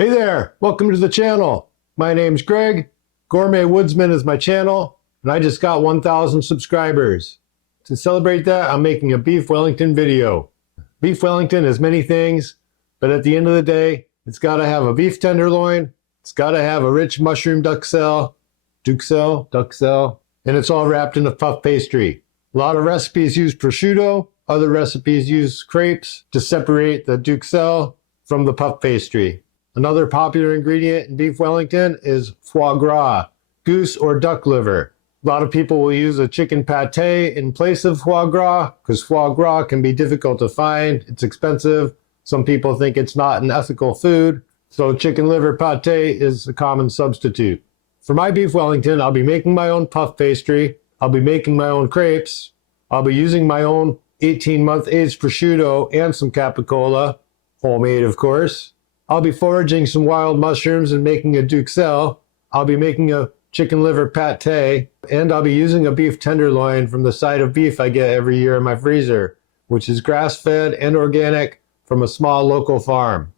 Hey there, welcome to the channel. My name's Greg. Gourmet Woodsman is my channel, and I just got 1,000 subscribers. To celebrate that, I'm making a beef Wellington video. Beef Wellington is many things, but at the end of the day, it's got to have a beef tenderloin, it's got to have a rich mushroom duxelle, and it's all wrapped in a puff pastry. A lot of recipes use prosciutto, other recipes use crepes to separate the duxelle from the puff pastry. Another popular ingredient in beef Wellington is foie gras, goose or duck liver. A lot of people will use a chicken pate in place of foie gras because foie gras can be difficult to find. It's expensive. Some people think it's not an ethical food, so chicken liver pate is a common substitute. For my beef Wellington, I'll be making my own puff pastry. I'll be making my own crepes. I'll be using my own 18-month aged prosciutto and some capicola, homemade of course. I'll be foraging some wild mushrooms and making a duxelle. I'll be making a chicken liver pate, and I'll be using a beef tenderloin from the side of beef I get every year in my freezer, which is grass-fed and organic from a small local farm.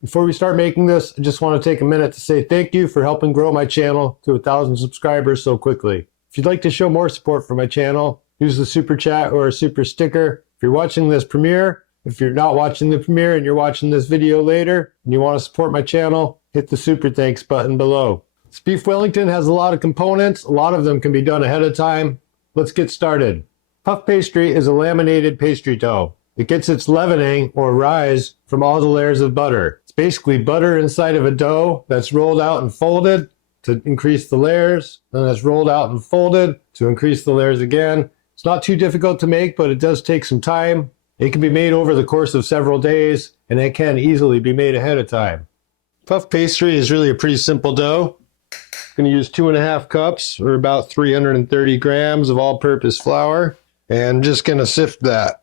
Before we start making this, I just want to take a minute to say thank you for helping grow my channel to 1,000 subscribers so quickly. If you'd like to show more support for my channel, use the super chat or a super sticker. If you're watching this premiere, if you're not watching the premiere and you're watching this video later and you want to support my channel, hit the super thanks button below. This beef Wellington has a lot of components. A lot of them can be done ahead of time. Let's get started. Puff pastry is a laminated pastry dough. It gets its leavening or rise from all the layers of butter. It's basically butter inside of a dough that's rolled out and folded to increase the layers, then it's rolled out and folded to increase the layers again. It's not too difficult to make, but it does take some time. It can be made over the course of several days, and it can easily be made ahead of time. Puff pastry is really a pretty simple dough. I'm going to use 2½ cups, or about 330 grams of all-purpose flour, and I'm just going to sift that.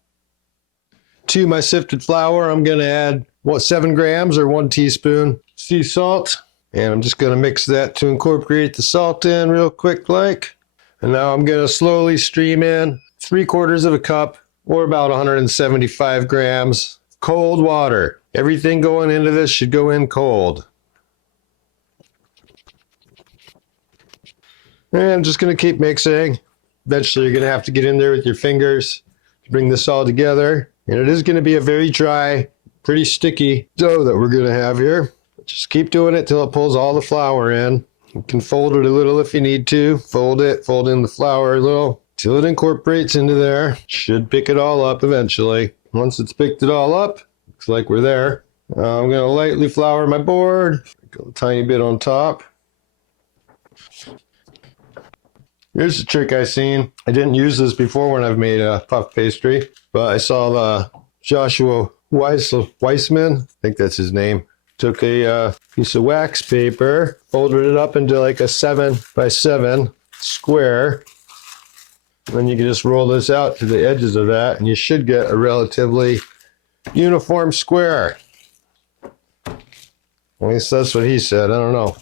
To my sifted flour, I'm going to add 7 grams or 1 teaspoon sea salt, and I'm just going to mix that to incorporate the salt in real quick like. And now I'm going to slowly stream in 3/4 cup, or about 175 grams, cold water. Everything going into this should go in cold. And I'm just going to keep mixing. Eventually you're going to have to get in there with your fingers to bring this all together. And it is going to be a very dry, pretty sticky dough that we're going to have here. Just keep doing it till it pulls all the flour in. You can fold it a little if you need to. Fold in the flour a little till it incorporates into there. Should pick it all up eventually. Once it's picked it all up, looks like we're there. I'm going to lightly flour my board. Go a tiny bit on top. Here's the trick I seen. I didn't use this before when I've made a puff pastry, but I saw the Joshua Weissman, I think that's his name, took a piece of wax paper, folded it up into like a 7x7 square. Then you can just roll this out to the edges of that, and you should get a relatively uniform square. At least that's what he said. I don't know.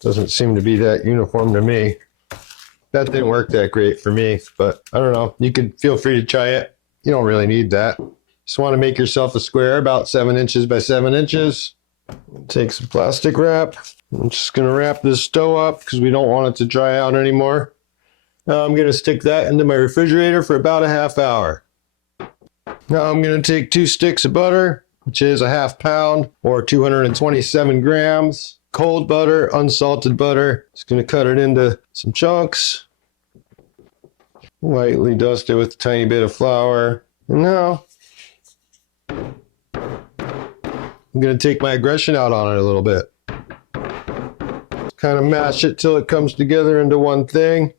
Doesn't seem to be that uniform to me. That didn't work that great for me, but I don't know. You can feel free to try it. You don't really need that. Just want to make yourself a square about 7 inches by 7 inches. Take some plastic wrap. I'm just going to wrap this dough up because we don't want it to dry out anymore. Now I'm going to stick that into my refrigerator for about a ½ hour. Now I'm going to take 2 sticks of butter, which is a ½ pound or 227 grams. Cold butter, unsalted butter. Just going to cut it into some chunks. Lightly dust it with a tiny bit of flour. And now I'm going to take my aggression out on it a little bit. Kind of mash it till it comes together into one thing.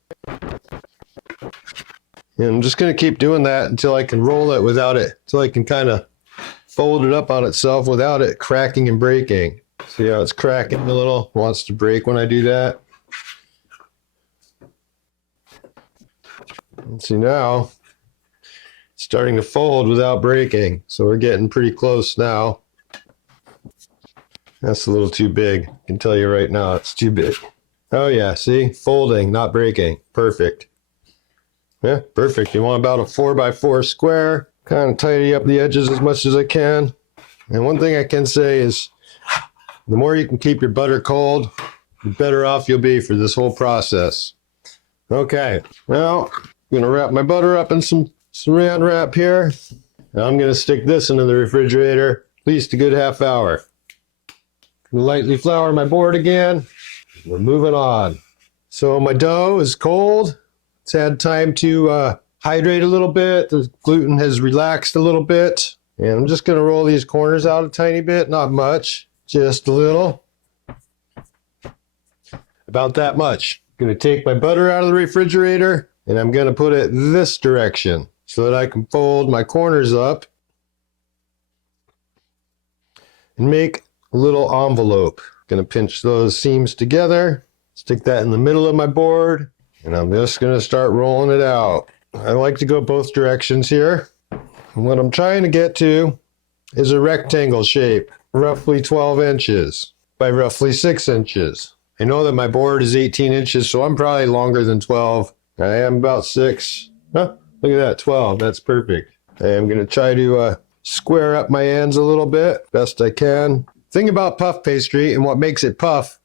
And I'm just going to keep doing that until I can roll it without it, until I can kind of fold it up on itself without it cracking and breaking. See how it's cracking a little? Wants to break when I do that. And see now, it's starting to fold without breaking. So we're getting pretty close now. That's a little too big. I can tell you right now, it's too big. Oh yeah, see? Folding, not breaking. Perfect. Yeah, perfect. You want about a 4x4 square. Kind of tidy up the edges as much as I can. And one thing I can say is The more you can keep your butter cold, the better off you'll be for this whole process. Okay, now I'm going to wrap my butter up in some saran wrap here. Now I'm going to stick this into the refrigerator at least a good half hour. Lightly flour my board again. We're moving on. So my dough is cold. It's had time to hydrate a little bit. The gluten has relaxed a little bit. And I'm just going to roll these corners out a tiny bit. Not much, just a little. About that much. I'm going to take my butter out of the refrigerator and I'm going to put it this direction so that I can fold my corners up and make a little envelope. I'm going to pinch those seams together, stick that in the middle of my board, and I'm just going to start rolling it out. I like to go both directions here. And what I'm trying to get to is a rectangle shape, roughly 12 inches by roughly 6 inches. I know that my board is 18 inches, so I'm probably longer than 12. I am about 6. Huh, look at that, 12. That's perfect. I'm going to try to square up my ends a little bit, best I can. Thing about puff pastry and what makes it puff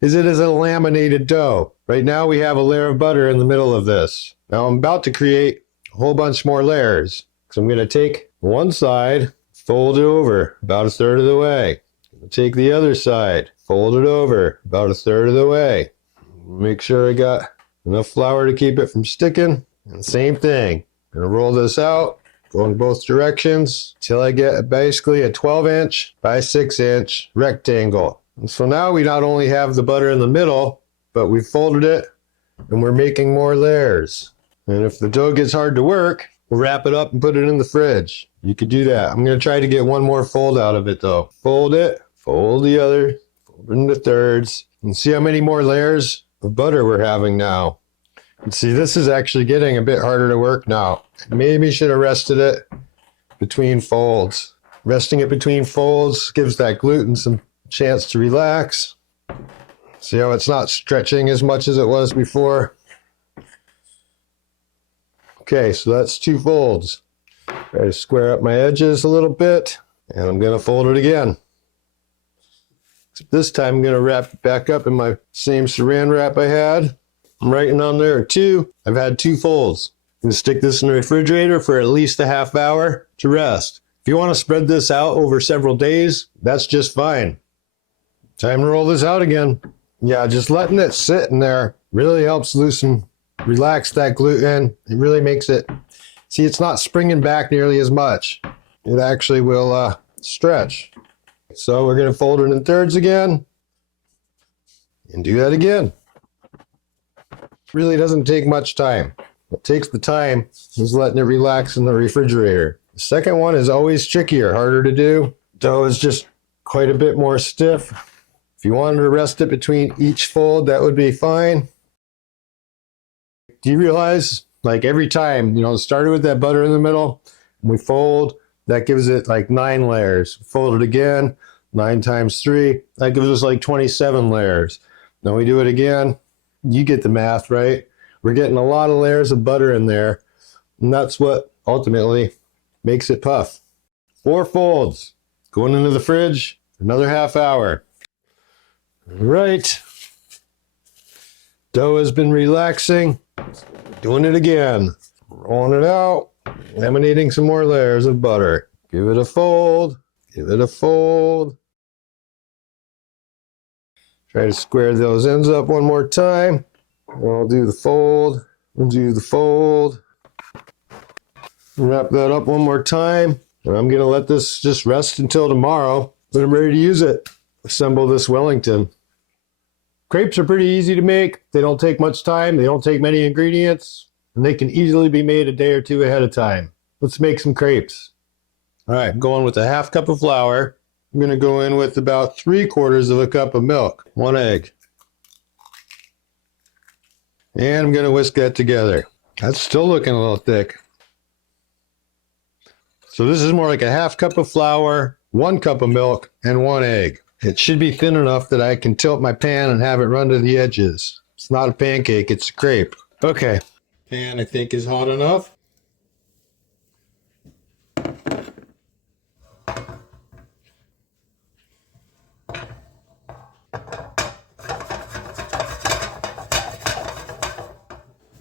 is it is a laminated dough. Right now we have a layer of butter in the middle of this. Now I'm about to create a whole bunch more layers. So I'm going to take one side, fold it over about a third of the way. Take the other side, fold it over about a third of the way. Make sure I got enough flour to keep it from sticking. And same thing, I'm going to roll this out, go in both directions until I get basically a 12-inch by 6-inch rectangle. And so now we not only have the butter in the middle, but we've folded it and we're making more layers. And if the dough gets hard to work, we'll wrap it up and put it in the fridge. You could do that. I'm going to try to get one more fold out of it though. Fold it, fold the other, fold it into thirds, and see how many more layers of butter we're having now. And see, this is actually getting a bit harder to work now. Maybe should have rested it between folds. Resting it between folds gives that gluten some chance to relax. See how it's not stretching as much as it was before? Okay, so that's 2 folds. Try to square up my edges a little bit, and I'm going to fold it again. This time I'm going to wrap it back up in my same saran wrap I had. I'm writing on there 2. I've had 2 folds. I'm going to stick this in the refrigerator for at least a half hour to rest. If you want to spread this out over several days, that's just fine. Time to roll this out again. Yeah, just letting it sit in there really helps relax that gluten. It really makes it, see, it's not springing back nearly as much. It actually will stretch. So we're going to fold it in thirds again and do that again. Really doesn't take much time. What takes the time is letting it relax in the refrigerator. The second one is always trickier, harder to do. Dough is just quite a bit more stiff. If you wanted to rest it between each fold, that would be fine. Do you realize, like every time, you know, it started with that butter in the middle, and we fold, that gives it like 9 layers. Fold it again, 9 times 3, that gives us like 27 layers. Then we do it again. You get the math, right? We're getting a lot of layers of butter in there, and that's what ultimately makes it puff. 4 folds, going into the fridge, another half hour. All right. Dough has been relaxing. Doing it again. Rolling it out, laminating some more layers of butter. Give it a fold, give it a fold. Try to square those ends up one more time. I'll do the fold, we'll do the fold. Wrap that up one more time. And I'm gonna let this just rest until tomorrow, when I'm ready to use it. Assemble this Wellington. Crepes are pretty easy to make. They don't take much time. They don't take many ingredients. And they can easily be made a day or 2 ahead of time. Let's make some crepes. All right, I'm going with a half cup of flour. I'm going to go in with about 3/4 of a cup of milk. 1 egg. And I'm going to whisk that together. That's still looking a little thick. So this is more like a half cup of flour, 1 cup of milk, and 1 egg. It should be thin enough that I can tilt my pan and have it run to the edges. It's not a pancake, it's a crepe. Okay. Pan, I think, is hot enough.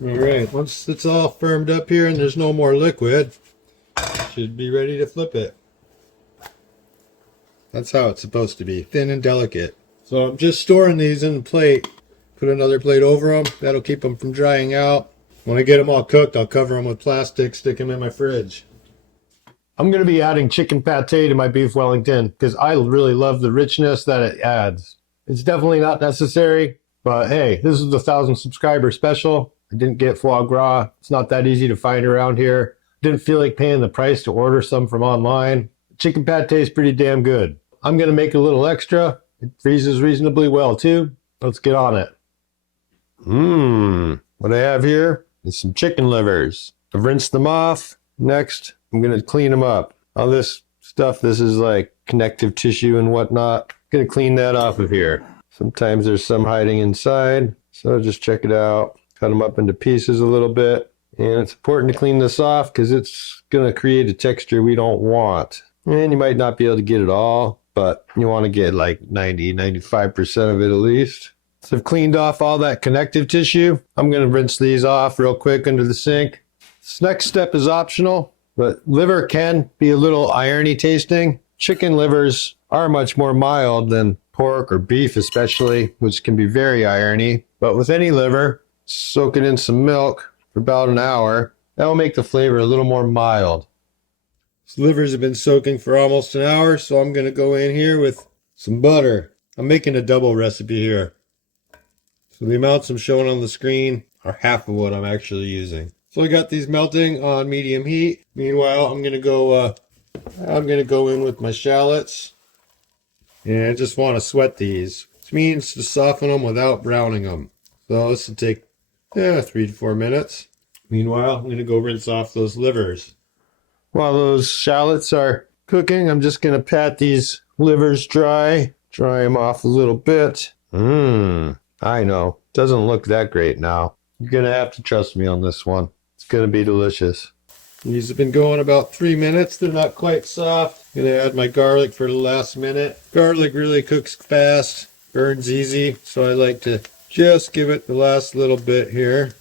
All right, once it's all firmed up here and there's no more liquid, should be ready to flip it. That's how it's supposed to be, thin and delicate. So I'm just storing these in a plate. Put another plate over them. That'll keep them from drying out. When I get them all cooked, I'll cover them with plastic, stick them in my fridge. I'm going to be adding chicken pate to my beef Wellington because I really love the richness that it adds. It's definitely not necessary, but hey, this is the 1,000 subscriber special. I didn't get foie gras. It's not that easy to find around here. Didn't feel like paying the price to order some from online. Chicken pate is pretty damn good. I'm going to make a little extra. It freezes reasonably well too. Let's get on it. What I have here is some chicken livers. I've rinsed them off. Next, I'm going to clean them up. All this stuff, this is like connective tissue and whatnot. I'm going to clean that off of here. Sometimes there's some hiding inside, so just check it out. Cut them up into pieces a little bit. And it's important to clean this off because it's going to create a texture we don't want. And you might not be able to get it all, but you want to get like 90-95% of it at least. So I've cleaned off all that connective tissue. I'm going to rinse these off real quick under the sink. This next step is optional, but liver can be a little irony tasting. Chicken livers are much more mild than pork or beef especially, which can be very irony. But with any liver, soak it in some milk for about an hour. That will make the flavor a little more mild. These livers have been soaking for almost an hour, so I'm going to go in here with some butter. I'm making a double recipe here. So the amounts I'm showing on the screen are half of what I'm actually using. So I got these melting on medium heat. Meanwhile, I'm going to go in with my shallots. And I just want to sweat these, which means to soften them without browning them. So this will take 3 to 4 minutes. Meanwhile, I'm going to go rinse off those livers. While those shallots are cooking, I'm just going to pat these livers dry them off a little bit. I know, doesn't look that great now. You're going to have to trust me on this one. It's going to be delicious. These have been going about 3 minutes. They're not quite soft. I'm going to add my garlic for the last minute. Garlic really cooks fast, burns easy, so I like to just give it the last little bit here.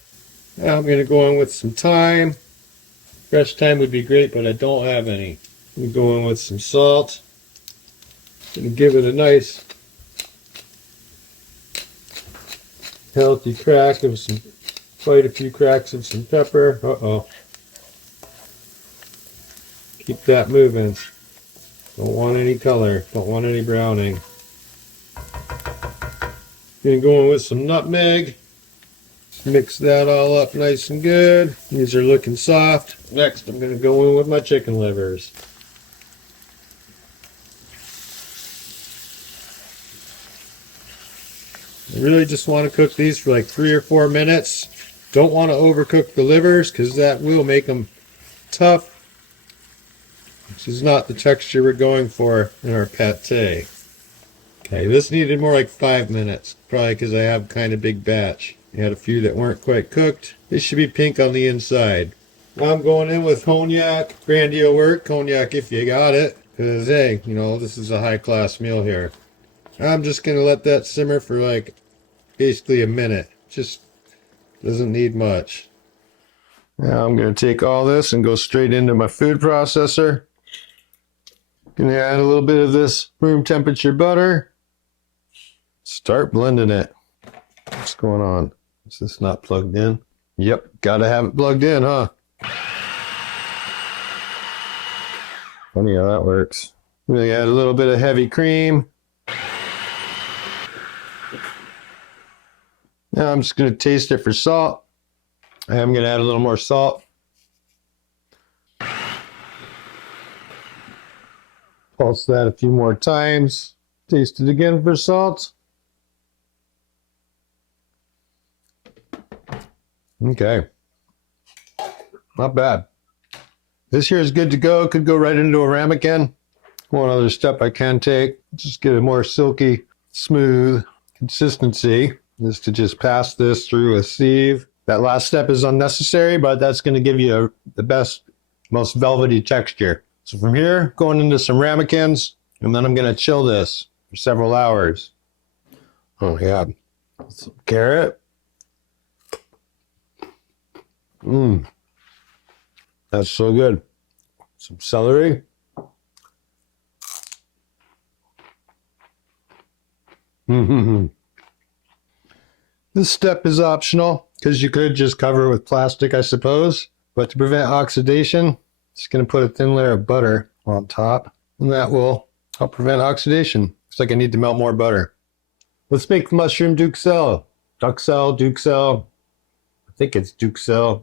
Now I'm going to go in with some thyme. Fresh thyme would be great, but I don't have any. I'm going to go in with some salt. Going to give it a nice healthy crack of some, quite a few cracks of some pepper. Keep that moving. Don't want any color. Don't want any browning. Gonna go in with some nutmeg. Mix that all up nice and good. These are looking soft. Next, I'm gonna go in with my chicken livers. I really just want to cook these for like 3 or 4 minutes. Don't want to overcook the livers because that will make them tough. This is not the texture we're going for in our pate. Okay, this needed more like 5 minutes, probably because I have kind of big batch. I had a few that weren't quite cooked. This should be pink on the inside. Now I'm going in with cognac. Brandy will work, cognac if you got it. Because, hey, you know, this is a high-class meal here. I'm just going to let that simmer for like basically a minute. Just doesn't need much. Now I'm going to take all this and go straight into my food processor. Going to add a little bit of this room temperature butter. Start blending it. What's going on? Is this not plugged in? Yep, gotta have it plugged in, huh? Funny how that works. I'm going to add a little bit of heavy cream. Now I'm just going to taste it for salt. I am going to add a little more salt. Pulse that a few more times. Taste it again for salt. Okay. Not bad. This here is good to go. Could go right into a ramekin. One other step I can take, just get a more silky, smooth consistency, is to just pass this through a sieve. That last step is unnecessary, but that's going to give you the best, most velvety texture. So from here, going into some ramekins, and then I'm going to chill this for several hours. Oh yeah, some carrot. Mmm, that's so good. Some celery. This step is optional because you could just cover it with plastic, I suppose. But to prevent oxidation, just going to put a thin layer of butter on top, and that will help prevent oxidation. Looks like I need to melt more butter. Let's make the mushroom duxelle. Duxelle. I think it's duxelle.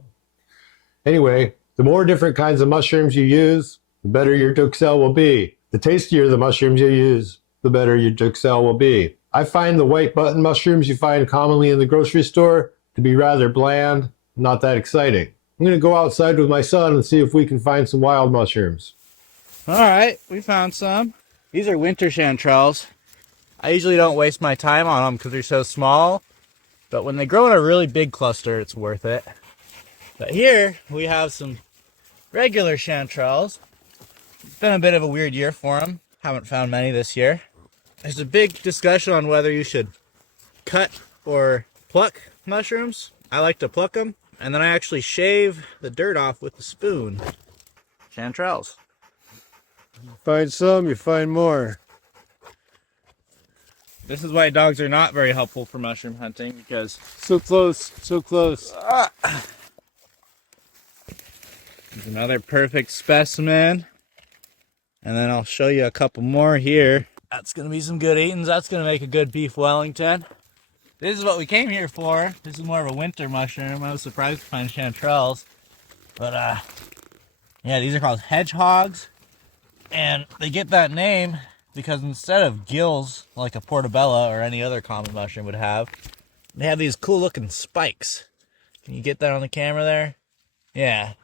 Anyway, the more different kinds of mushrooms you use, the better your duxelle will be. The tastier the mushrooms you use, the better your duxelle will be. I find the white button mushrooms you find commonly in the grocery store to be rather bland, not that exciting. I'm going to go outside with my son and see if we can find some wild mushrooms. All right, we found some. These are winter chanterelles. I usually don't waste my time on them because they're so small, but when they grow in a really big cluster, it's worth it. But here we have some regular chanterelles. It's been a bit of a weird year for them. Haven't found many this year. There's a big discussion on whether you should cut or pluck mushrooms. I like to pluck them, and then I actually shave the dirt off with a spoon. Chanterelles. Find some, you find more. This is why dogs are not very helpful for mushroom hunting, because So close, so close. There's another perfect specimen. And then I'll show you a couple more here. That's going to be some good eatings. That's going to make a good beef Wellington. This is what we came here for. This is more of a winter mushroom. I was surprised to find chanterelles. But, yeah, these are called hedgehogs. And they get that name because instead of gills, like a portobello or any other common mushroom would have, they have these cool looking spikes. Can you get that on the camera there? Yeah.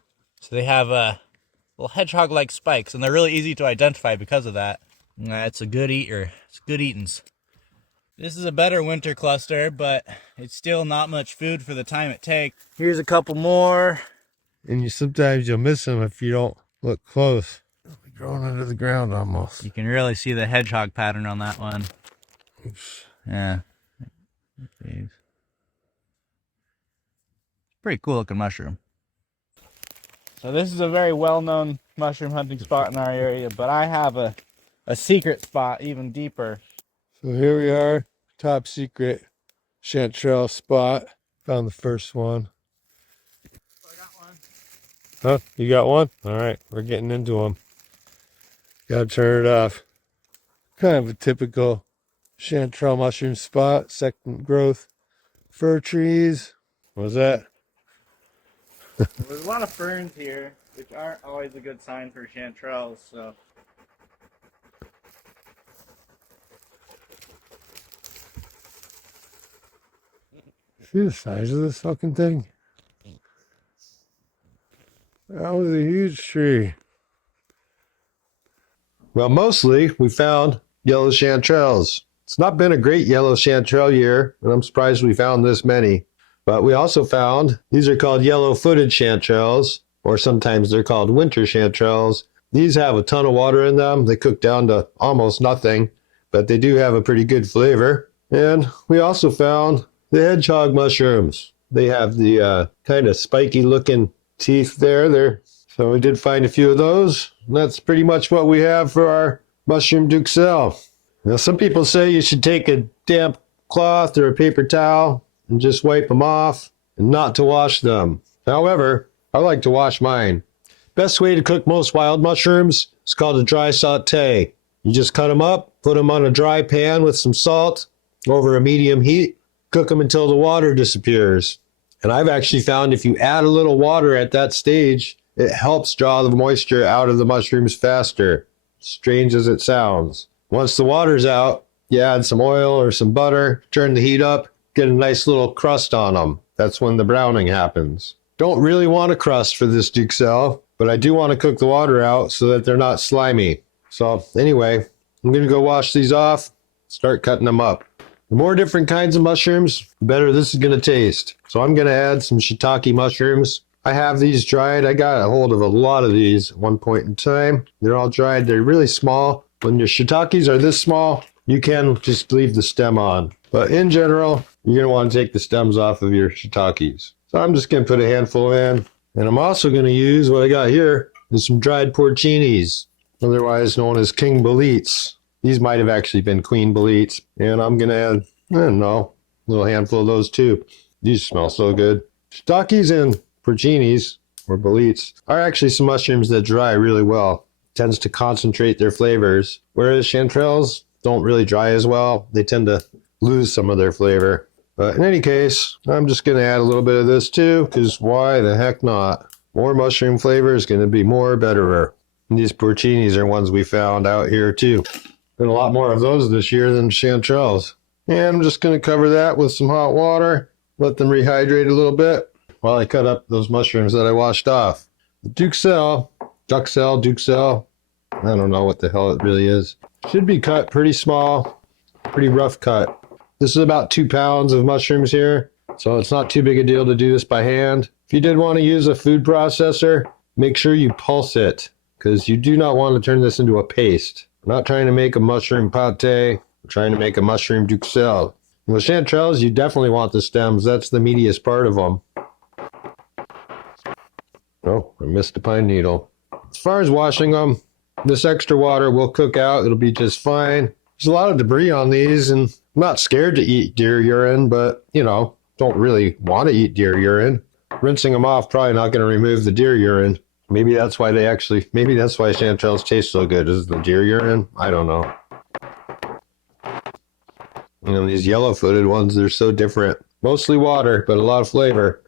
So they have little hedgehog-like spikes, and they're really easy to identify because of that. It's a good eater. It's good eatings. This is a better winter cluster, but it's still not much food for the time it takes. Here's a couple more. And sometimes you'll miss them if you don't look close. They'll be growing under the ground almost. You can really see the hedgehog pattern on that one. Oops. Yeah. Pretty cool looking mushroom. So this is a very well-known mushroom hunting spot in our area, but I have a secret spot even deeper. So here we are, top secret chanterelle spot. Found the first one. I got one. Huh? You got one? All right, we're getting into them. Gotta turn it off. Kind of a typical chanterelle mushroom spot. Second growth fir trees. What was that? There's a lot of ferns here, which aren't always a good sign for chanterelles, so. See the size of this fucking thing? That was a huge tree. Well, mostly we found yellow chanterelles. It's not been a great yellow chanterelle year, and I'm surprised we found this many. But we also found, these are called yellow-footed chanterelles, or sometimes they're called winter chanterelles. These have a ton of water in them. They cook down to almost nothing, but they do have a pretty good flavor. And we also found the hedgehog mushrooms. They have the kind of spiky-looking teeth there. So we did find a few of those. And that's pretty much what we have for our mushroom duxelle. Now, some people say you should take a damp cloth or a paper towel and just wipe them off and not to wash them. However, I like to wash mine. Best way to cook most wild mushrooms is called a dry saute. You just cut them up, put them on a dry pan with some salt over a medium heat, cook them until the water disappears. And I've actually found if you add a little water at that stage, it helps draw the moisture out of the mushrooms faster. Strange as it sounds. Once the water's out, you add some oil or some butter, turn the heat up, get a nice little crust on them. That's when the browning happens. Don't really want a crust for this duxelle, but I do want to cook the water out so that they're not slimy. So anyway, I'm going to go wash these off, start cutting them up. The more different kinds of mushrooms, the better this is going to taste. So I'm going to add some shiitake mushrooms. I have these dried. I got a hold of a lot of these at one point in time. They're all dried. They're really small. When your shiitakes are this small, you can just leave the stem on. But in general, you're going to want to take the stems off of your shiitakes. So I'm just going to put a handful in. And I'm also going to use what I got here is some dried porcinis, otherwise known as king boletes. These might have actually been queen boletes. And I'm going to add, I don't know, a little handful of those too. These smell so good. Stockies and porcinis, or boletes, are actually some mushrooms that dry really well. Tends to concentrate their flavors, whereas chanterelles don't really dry as well. They tend to lose some of their flavor. But in any case, I'm just going to add a little bit of this too, because why the heck not? More mushroom flavor is going to be more betterer. And these porcinis are ones we found out here too. Been a lot more of those this year than chanterelles. And I'm just going to cover that with some hot water, let them rehydrate a little bit while I cut up those mushrooms that I washed off. The duxelle, I don't know what the hell it really is. Should be cut pretty small, pretty rough cut. This is about 2 pounds of mushrooms here, so it's not too big a deal to do this by hand. If you did want to use a food processor, make sure you pulse it, because you do not want to turn this into a paste. I'm not trying to make a mushroom pate, I'm trying to make a mushroom duxelle. And with chanterelles, you definitely want the stems. That's the meatiest part of them. Oh, I missed a pine needle. As far as washing them, this extra water will cook out. It'll be just fine. There's a lot of debris on these, and I'm not scared to eat deer urine, but, you know, don't really want to eat deer urine. Rinsing them off, probably not going to remove the deer urine. Maybe that's why chanterelles taste so good, is the deer urine? I don't know. You know, these yellow-footed ones, they're so different. Mostly water, but a lot of flavor.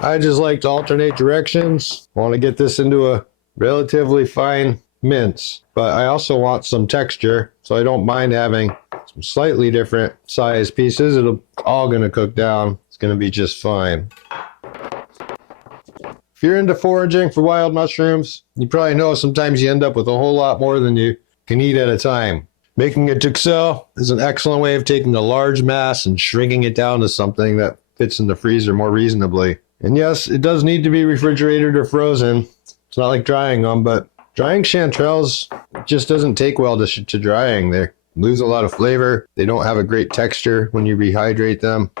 I just like to alternate directions. I want to get this into a relatively fine mince, but I also want some texture, so I don't mind having some slightly different size pieces. It'll all going to cook down. It's going to be just fine. If you're into foraging for wild mushrooms, you probably know sometimes you end up with a whole lot more than you can eat at a time. Making a duxelle is an excellent way of taking a large mass and shrinking it down to something that fits in the freezer more reasonably. And yes, it does need to be refrigerated or frozen. It's not like drying them, but drying chanterelles just doesn't take well to drying. They lose a lot of flavor. They don't have a great texture when you rehydrate them.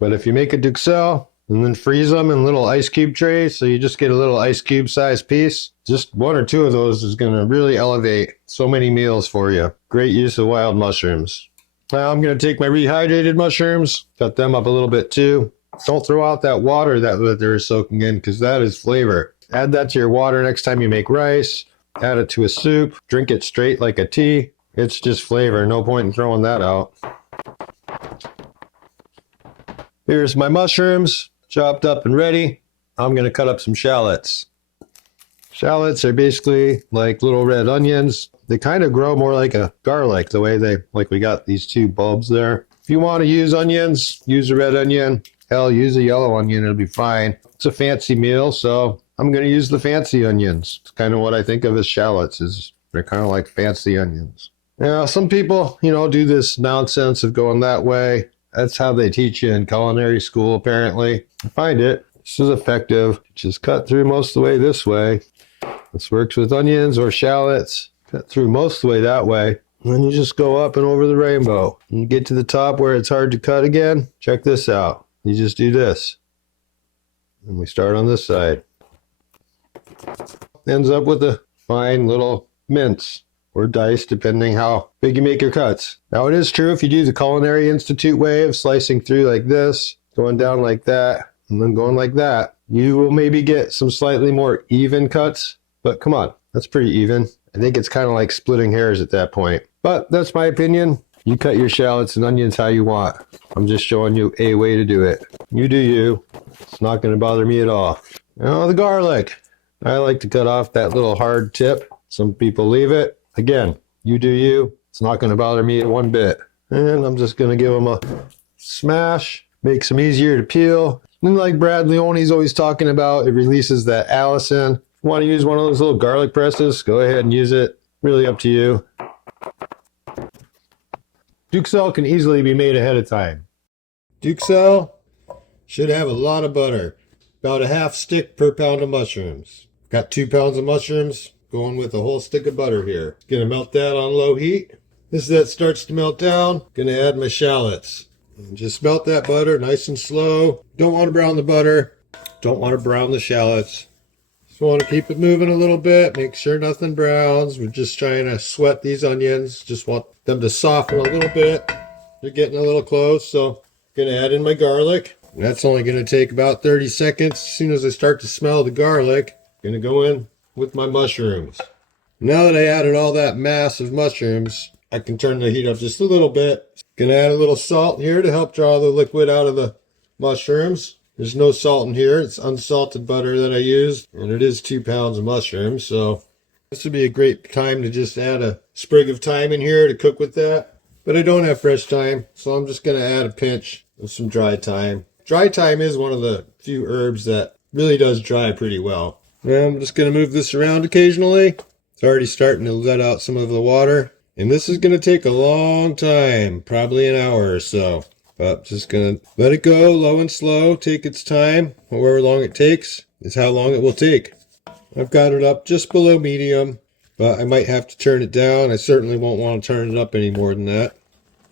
But if you make a duxelle and then freeze them in little ice cube trays, so you just get a little ice cube size piece, just 1 or 2 of those is going to really elevate so many meals for you. Great use of wild mushrooms. Now I'm going to take my rehydrated mushrooms, cut them up a little bit too. Don't throw out that water that they're soaking in, because that is flavor. Add that to your water next time you make rice. Add it to a soup. Drink it straight like a tea. It's just flavor. No point in throwing that out. Here's my mushrooms, chopped up and ready. I'm going to cut up some shallots. Shallots are basically like little red onions. They kind of grow more like a garlic, the way like we got these 2 bulbs there. If you want to use onions, use a red onion. Hell, use a yellow onion, it'll be fine. It's a fancy meal, so I'm going to use the fancy onions. It's kind of what I think of as shallots, is they're kind of like fancy onions. Now, some people, do this nonsense of going that way. That's how they teach you in culinary school, apparently. I find it just as effective. Just cut through most of the way this way. This works with onions or shallots. Cut through most of the way that way. And then you just go up and over the rainbow. When you get to the top where it's hard to cut again, check this out. You just do this. And we start on this side. Ends up with a fine little mince or dice, depending how big you make your cuts. Now, it is true, if you do the Culinary Institute way of slicing through like this, going down like that, and then going like that, you will maybe get some slightly more even cuts. But come on, that's pretty even. I think it's kind of like splitting hairs at that point. But that's my opinion. You cut your shallots and onions how you want. I'm just showing you a way to do it. You do you. It's not going to bother me at all. Now, the garlic. I like to cut off that little hard tip. Some people leave it. Again, you do you. It's not going to bother me one bit. And I'm just going to give them a smash. Makes them easier to peel. And like Brad Leone's always talking about, it releases that allicin. If you want to use one of those little garlic presses, go ahead and use it. Really up to you. Duxelle can easily be made ahead of time. Duxelle should have a lot of butter. About a half stick per pound of mushrooms. Got 2 pounds of mushrooms, going with a whole stick of butter here. Gonna melt that on low heat. As that starts to melt down, gonna add my shallots. And just melt that butter nice and slow. Don't want to brown the butter. Don't want to brown the shallots. Just want to keep it moving a little bit. Make sure nothing browns. We're just trying to sweat these onions. Just want them to soften a little bit. They're getting a little close, so I'm going to add in my garlic. And that's only going to take about 30 seconds. As soon as I start to smell the garlic, I'm going to go in with my mushrooms. Now that I added all that mass of mushrooms, I can turn the heat up just a little bit. Gonna add a little salt here to help draw the liquid out of the mushrooms. There's no salt in here. It's unsalted butter that I used, and it is 2 pounds of mushrooms. So this would be a great time to just add a sprig of thyme in here to cook with that. But I don't have fresh thyme, so I'm just gonna add a pinch of some dry thyme. Dry thyme is one of the few herbs that really does dry pretty well. Now I'm just gonna move this around occasionally. It's already starting to let out some of the water. And this is going to take a long time, probably an hour or so. But just going to let it go low and slow, take its time. However long it takes is how long it will take. I've got it up just below medium, but I might have to turn it down. I certainly won't want to turn it up any more than that.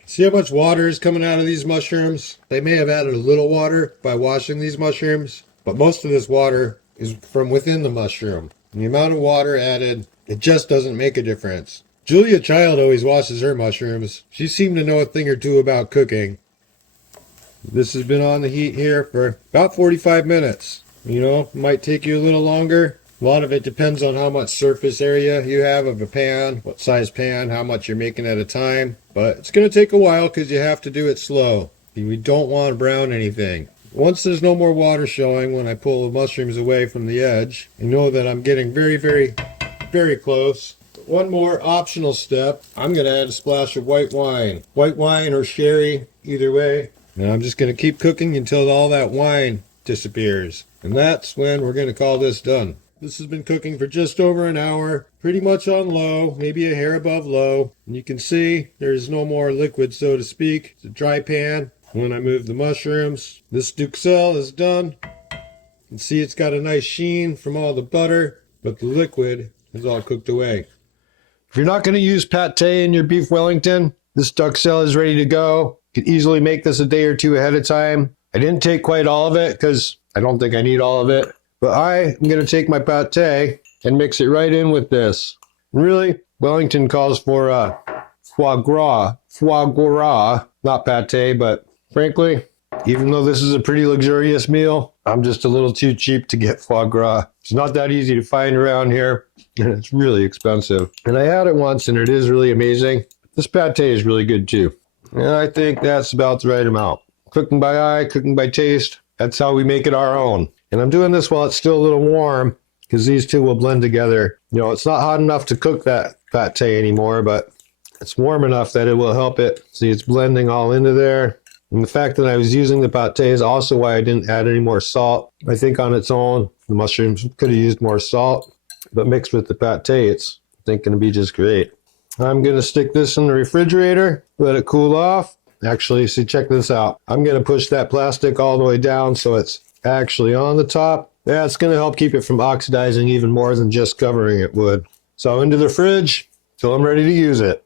See how much water is coming out of these mushrooms? They may have added a little water by washing these mushrooms, but most of this water is from within the mushroom. And the amount of water added, it just doesn't make a difference. Julia Child always washes her mushrooms. She seemed to know a thing or two about cooking. This has been on the heat here for about 45 minutes. You know, it might take you a little longer. A lot of it depends on how much surface area you have of a pan, what size pan, how much you're making at a time. But it's going to take a while because you have to do it slow. We don't want to brown anything. Once there's no more water showing when I pull the mushrooms away from the edge, I know that I'm getting very, very, very close. One more optional step. I'm going to add a splash of white wine. White wine or sherry, either way. And I'm just going to keep cooking until all that wine disappears. And that's when we're going to call this done. This has been cooking for just over an hour, pretty much on low, maybe a hair above low. And you can see there's no more liquid, so to speak. It's a dry pan. When I move the mushrooms, this duxelle is done. You can see it's got a nice sheen from all the butter, but the liquid is all cooked away. If you're not going to use pate in your beef Wellington, this duxelle is ready to go. You can easily make this a day or two ahead of time. I didn't take quite all of it because I don't think I need all of it. But I am going to take my pate and mix it right in with this. And really, Wellington calls for foie gras, not pate, but frankly, even though this is a pretty luxurious meal, I'm just a little too cheap to get foie gras. It's not that easy to find around here, and it's really expensive. And I had it once, and it is really amazing. This pate is really good too. And I think that's about the right amount. Cooking by eye, cooking by taste, that's how we make it our own. And I'm doing this while it's still a little warm, because these two will blend together. You know, it's not hot enough to cook that pate anymore, but it's warm enough that it will help it. See, it's blending all into there. And the fact that I was using the pate is also why I didn't add any more salt. I think on its own, the mushrooms could have used more salt, but mixed with the pate, it's I think going to be just great. I'm going to stick this in the refrigerator, let it cool off. Actually, see, check this out. I'm going to push that plastic all the way down so it's actually on the top. Yeah, it's going to help keep it from oxidizing even more than just covering it would. So into the fridge till I'm ready to use it.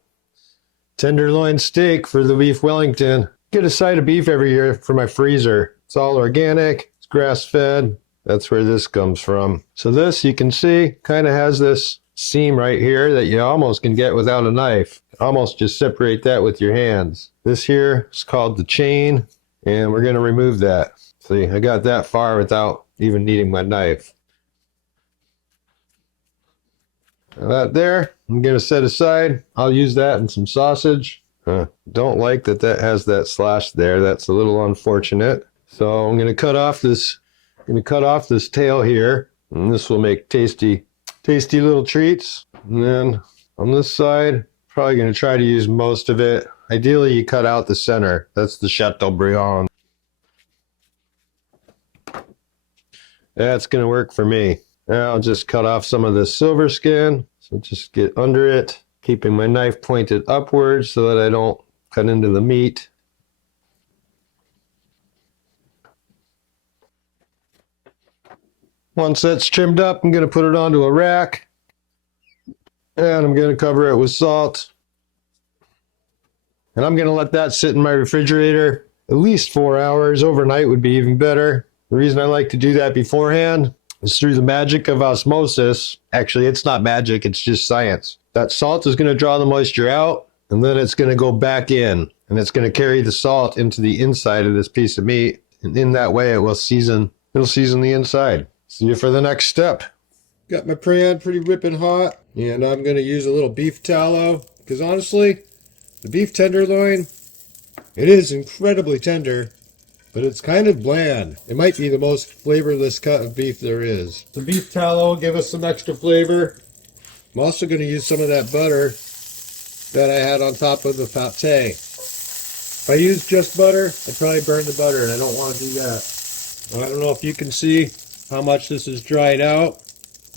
Tenderloin steak for the beef Wellington. Get a side of beef every year for my freezer. It's all organic, it's grass-fed. That's where this comes from. So this, you can see, kind of has this seam right here that you almost can get without a knife. Almost just separate that with your hands. This here is called the chain, and we're going to remove that. See, I got that far without even needing my knife. Now that there, I'm going to set aside. I'll use that in some sausage. Don't like that has that slash there. That's a little unfortunate. So I'm going to cut off this. Tail here, and this will make tasty little treats. And then on this side, probably going to try to use most of it. Ideally, you cut out the center. That's the Chateaubriand. That's going to work for me. Now I'll just cut off some of the silver skin. So just get under it, keeping my knife pointed upwards so that I don't cut into the meat. Once that's trimmed up, I'm going to put it onto a rack. And I'm going to cover it with salt. And I'm going to let that sit in my refrigerator at least 4 hours. Overnight would be even better. The reason I like to do that beforehand is through the magic of osmosis. Actually, it's not magic, it's just science. That salt is going to draw the moisture out, and then it's going to go back in, and it's going to carry the salt into the inside of this piece of meat. And in that way, it'll season the inside. See you for the next step. Got my pan pretty whipping hot, and I'm going to use a little beef tallow, because honestly, the beef tenderloin, it is incredibly tender, but it's kind of bland. It might be the most flavorless cut of beef there is. The beef tallow will give us some extra flavor. I'm also going to use some of that butter that I had on top of the pate. If I use just butter, I'd probably burn the butter, and I don't want to do that. I don't know if you can see how much this is dried out,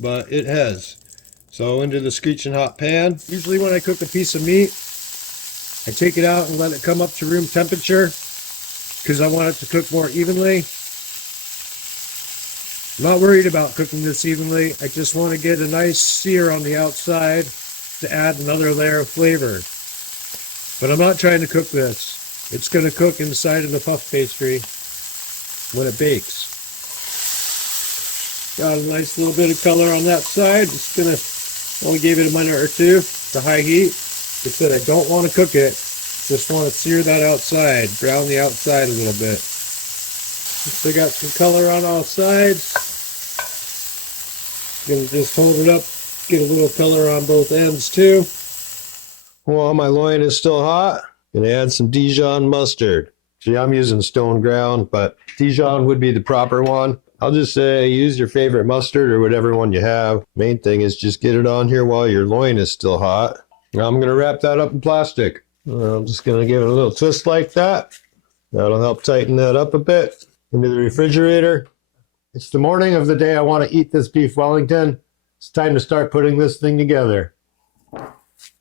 but it has. So into the screeching hot pan. Usually when I cook a piece of meat, I take it out and let it come up to room temperature because I want it to cook more evenly. I'm not worried about cooking this evenly. I just want to get a nice sear on the outside to add another layer of flavor. But I'm not trying to cook this. It's going to cook inside of the puff pastry when it bakes. Got a nice little bit of color on that side. Just going to only give it a minute or two to high heat. Like I said, I don't want to cook it. Just want to sear that outside, brown the outside a little bit. Still got some color on all sides. Gonna just hold it up, get a little color on both ends too. While my loin is still hot, gonna add some Dijon mustard. See, I'm using stone ground, but Dijon would be the proper one. I'll just say use your favorite mustard or whatever one you have. Main thing is just get it on here while your loin is still hot. Now I'm gonna wrap that up in plastic. I'm just gonna give it a little twist like that. That'll help tighten that up a bit. Into the refrigerator. It's the morning of the day I want to eat this beef Wellington. It's time to start putting this thing together.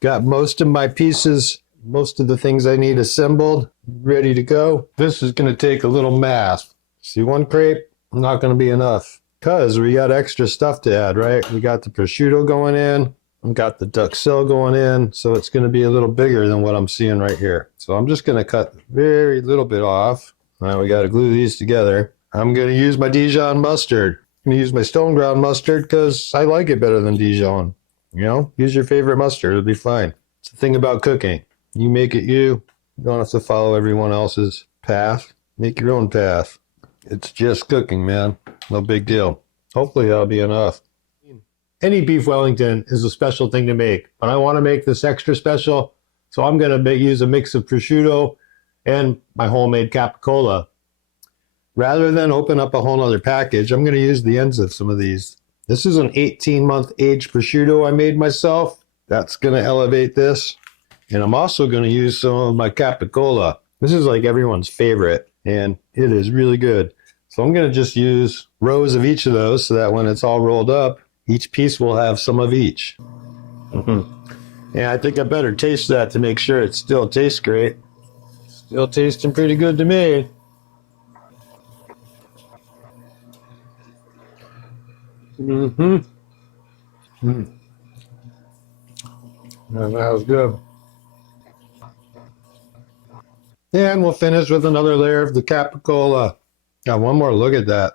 Got most of my pieces, most of the things I need assembled, ready to go. This is going to take a little math. See, one crepe, not going to be enough because we got extra stuff to add, right? We got the prosciutto going in. I've got the duxelle going in, so it's going to be a little bigger than what I'm seeing right here. So I'm just going to cut very little bit off. Now we got to glue these together. I'm going to use my Dijon mustard. I'm going to use my stone ground mustard because I like it better than Dijon. You know, use your favorite mustard. It'll be fine. It's the thing about cooking. You make it you. You don't have to follow everyone else's path. Make your own path. It's just cooking, man. No big deal. Hopefully that'll be enough. Any beef Wellington is a special thing to make, but I want to make this extra special, so I'm going to use a mix of prosciutto and my homemade capicola. Rather than open up a whole other package, I'm going to use the ends of some of these. This is an 18-month aged prosciutto I made myself. That's going to elevate this. And I'm also going to use some of my capicola. This is like everyone's favorite, and it is really good. So I'm going to just use rows of each of those so that when it's all rolled up, each piece will have some of each. Yeah, I think I better taste that to make sure it still tastes great. Still tasting pretty good to me. That was good. And we'll finish with another layer of the capicola. Got one more look at that.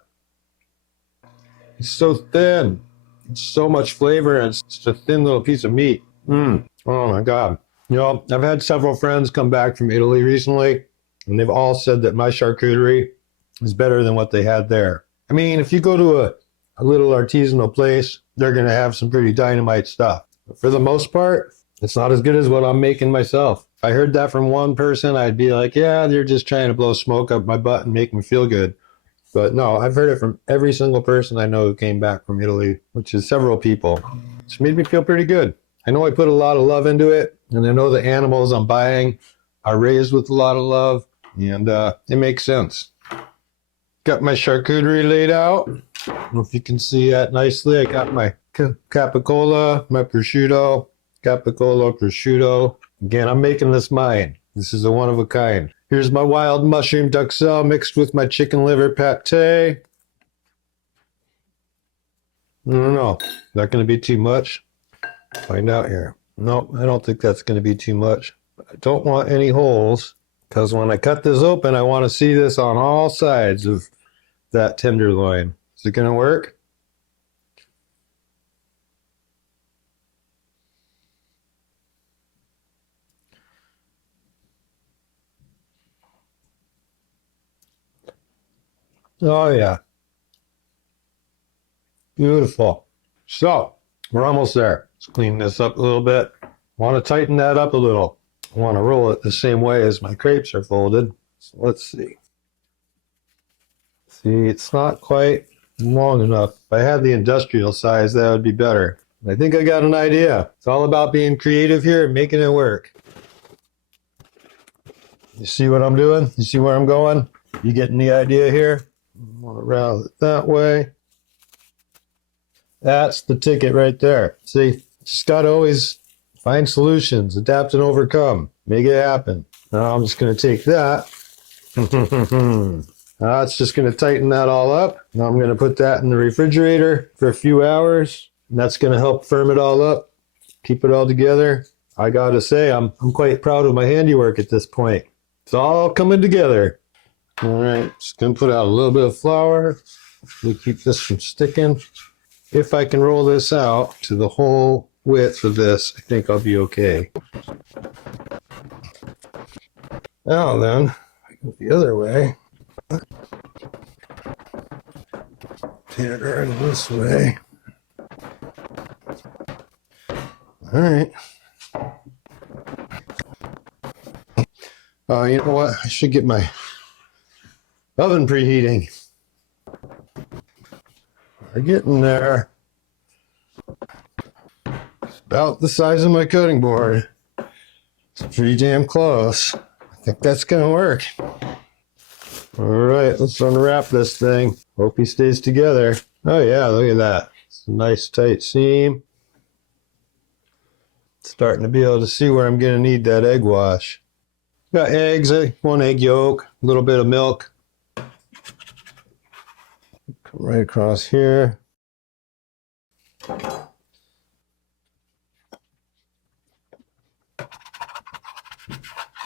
It's so thin. It's so much flavor, and it's just a thin little piece of meat. Oh my God. You know, I've had several friends come back from Italy recently, and they've all said that my charcuterie is better than what they had there. I mean, if you go to a little artisanal place, they're going to have some pretty dynamite stuff. But for the most part, it's not as good as what I'm making myself. If I heard that from one person, I'd be like, yeah, they're just trying to blow smoke up my butt and make me feel good. But no, I've heard it from every single person I know who came back from Italy, which is several people. It's made me feel pretty good. I know I put a lot of love into it, and I know the animals I'm buying are raised with a lot of love, and it makes sense. Got my charcuterie laid out. I don't know if you can see that nicely. I got my capicola, my prosciutto, capicola, prosciutto. Again, I'm making this mine. This is a one of a kind. Here's my wild mushroom duxelle mixed with my chicken liver pate. I don't know. Is that going to be too much? Find out here. No, I don't think that's going to be too much. I don't want any holes Because when I cut this open, I want to see this on all sides of that tenderloin. Is it going to work? Oh yeah. Beautiful. So, we're almost there. Let's clean this up a little bit. Want to tighten that up a little. I want to roll it the same way as my crepes are folded. So let's see. See, it's not quite long enough. If I had the industrial size, that would be better. I think I got an idea. It's all about being creative here and making it work. You see what I'm doing? You see where I'm going? You getting the idea here? I want to round it that way. That's the ticket right there. See, just got to always find solutions, adapt and overcome, make it happen. Now I'm just going to take that. It's just going to tighten that all up. Now I'm going to put that in the refrigerator for a few hours. And that's going to help firm it all up, keep it all together. I got to say, I'm quite proud of my handiwork at this point. It's all coming together. All right, just going to put out a little bit of flour. We keep this from sticking. If I can roll this out to the whole width of this, I think I'll be okay. Now then, I go the other way. Turn it around this way. All right. You know what? I should get my oven preheating. We're getting there. It's about the size of my cutting board. It's pretty damn close. I think that's gonna work. All right, let's unwrap this thing. Hope he stays together. Oh yeah, look at that. It's a nice tight seam. Starting to be able to see where I'm gonna need that egg wash. Got eggs, one egg yolk, a little bit of milk. Come right across here.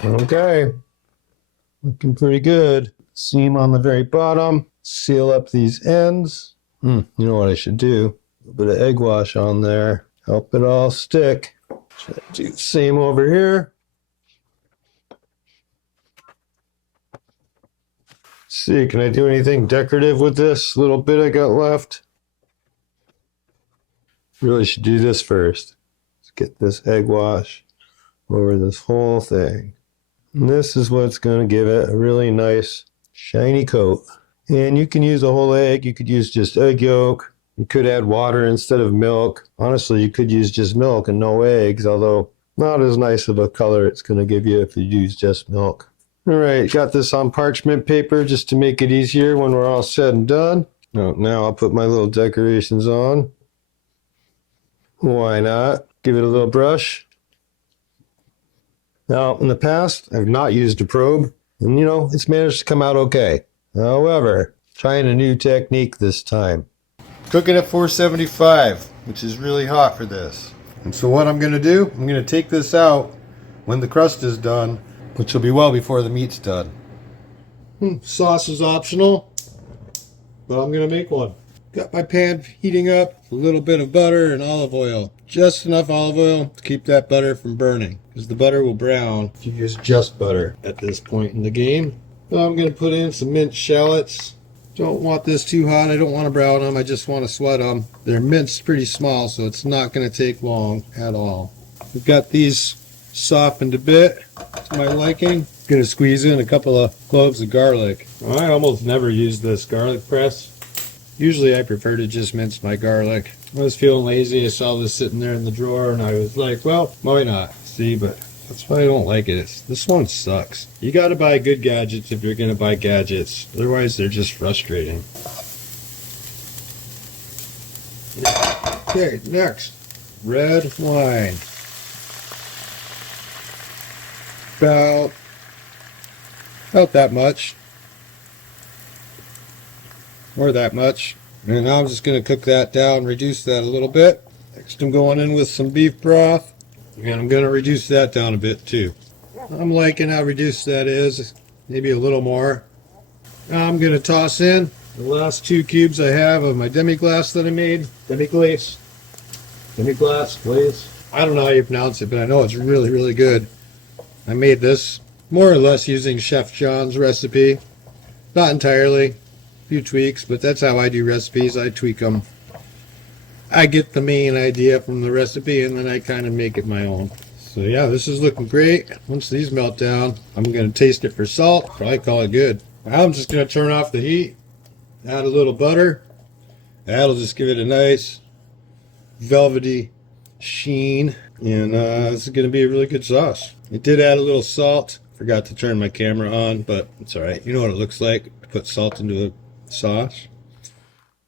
Okay, looking pretty good. Seam on the very bottom. Seal up these ends. You know what I should do? A little bit of egg wash on there. Help it all stick. Should I do the same over here? See, can I do anything decorative with this little bit I got left? Really should do this first. Let's get this egg wash over this whole thing. And this is what's going to give it a really nice shiny coat. And you can use a whole egg. You could use just egg yolk. You could add water instead of milk. Honestly, you could use just milk and no eggs, although not as nice of a color it's going to give you if you use just milk. All right, got this on parchment paper just to make it easier when we're all said and done. Now I'll put my little decorations on. Why not? Give it a little brush. Now, in the past, I've not used a probe, and it's managed to come out okay. However, trying a new technique this time. Cooking at 475, which is really hot for this. And so what I'm going to do, I'm going to take this out when the crust is done, which will be well before the meat's done. Sauce is optional, but I'm going to make one. Got my pan heating up, a little bit of butter and olive oil. Just enough olive oil to keep that butter from burning, because the butter will brown if you use just butter at this point in the game. So I'm going to put in some minced shallots. Don't want this too hot. I don't want to brown them. I just want to sweat them. They're minced pretty small, so it's not going to take long at all. We've got these softened a bit to my liking. Going to squeeze in a couple of cloves of garlic. I almost never use this garlic press. Usually I prefer to just mince my garlic. I was feeling lazy. I saw this sitting there in the drawer and I was like, well, why not? See, but that's why I don't like it. This one sucks. You got to buy good gadgets if you're going to buy gadgets. Otherwise, they're just frustrating. Okay, next. Red wine. About that much. Or that much. And now I'm just going to cook that down, reduce that a little bit. Next I'm going in with some beef broth. And I'm going to reduce that down a bit too. I'm liking how reduced that is. Maybe a little more. Now I'm going to toss in the last 2 cubes I have of my demi-glace that I made. Demi-glace. Demi-glace, glaze. I don't know how you pronounce it, but I know it's really, really good. I made this more or less using Chef John's recipe. Not entirely. A few tweaks, but that's how I do recipes. I tweak them. I get the main idea from the recipe and then I kind of make it my own. So yeah, this is looking great. Once these melt down, I'm going to taste it for salt. Probably call it good. Now I'm just going to turn off the heat. Add a little butter. That'll just give it a nice velvety sheen. And this is going to be a really good sauce. I did add a little salt. Forgot to turn my camera on, but it's alright. You know what it looks like. Put salt into a sauce.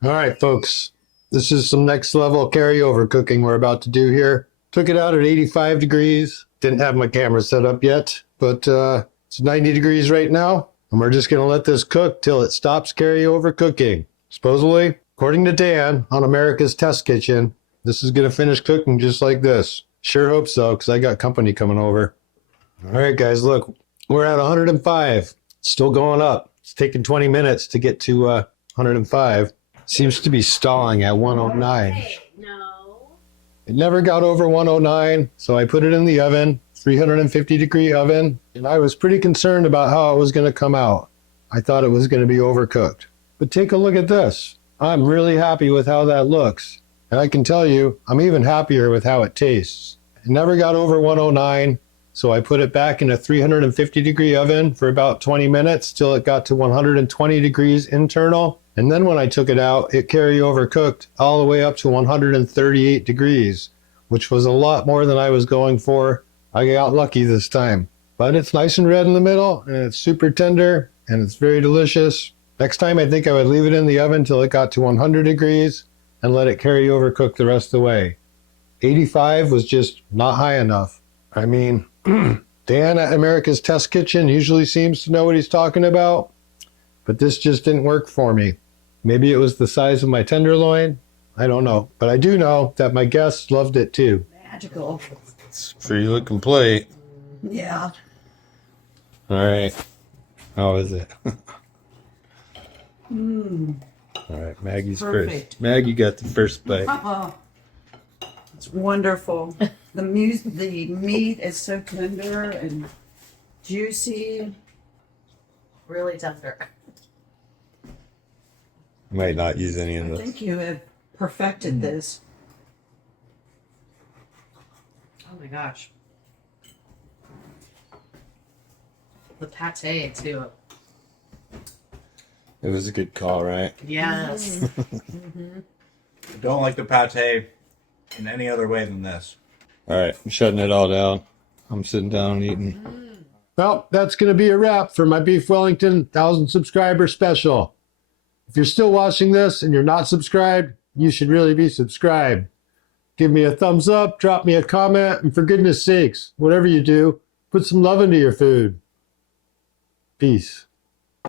Alright folks. This is some next level carryover cooking we're about to do here. Took it out at 85 degrees. Didn't have my camera set up yet, but it's 90 degrees right now. And we're just going to let this cook till it stops carryover cooking. Supposedly, according to Dan on America's Test Kitchen, this is going to finish cooking just like this. Sure hope so, because I got company coming over. All right, guys, look. We're at 105. It's still going up. It's taking 20 minutes to get to 105. Seems to be stalling at 109. Hey, no. It never got over 109, so I put it in the oven, 350 degree oven, and I was pretty concerned about how it was going to come out. I thought it was going to be overcooked. But take a look at this. I'm really happy with how that looks. And I can tell you, I'm even happier with how it tastes. It never got over 109, so I put it back in a 350 degree oven for about 20 minutes till it got to 120 degrees internal. And then when I took it out, it carryover cooked all the way up to 138 degrees, which was a lot more than I was going for. I got lucky this time. But it's nice and red in the middle, and it's super tender, and it's very delicious. Next time, I think I would leave it in the oven till it got to 100 degrees and let it carry over cook the rest of the way. 85 was just not high enough. I mean, Dan at America's Test Kitchen usually seems to know what he's talking about, but this just didn't work for me. Maybe it was the size of my tenderloin. I don't know. But I do know that my guests loved it too. Magical. It's a pretty looking plate. Yeah. All right. How is it? Mmm. All right, Maggie's Perfect. first. Maggie got the first bite. It's wonderful. The meat is so tender and juicy. Really tender. Might not use any of I this. think you have perfected this. Oh my gosh. The pate too. It was a good call, right? Yes. I don't like the pate in any other way than this. All right, I'm shutting it all down. I'm sitting down and eating. Well, that's going to be a wrap for my Beef Wellington 1,000 subscriber special. If you're still watching this and you're not subscribed, you should really be subscribed. Give me a thumbs up, drop me a comment, and for goodness sakes, whatever you do, put some love into your food. Peace.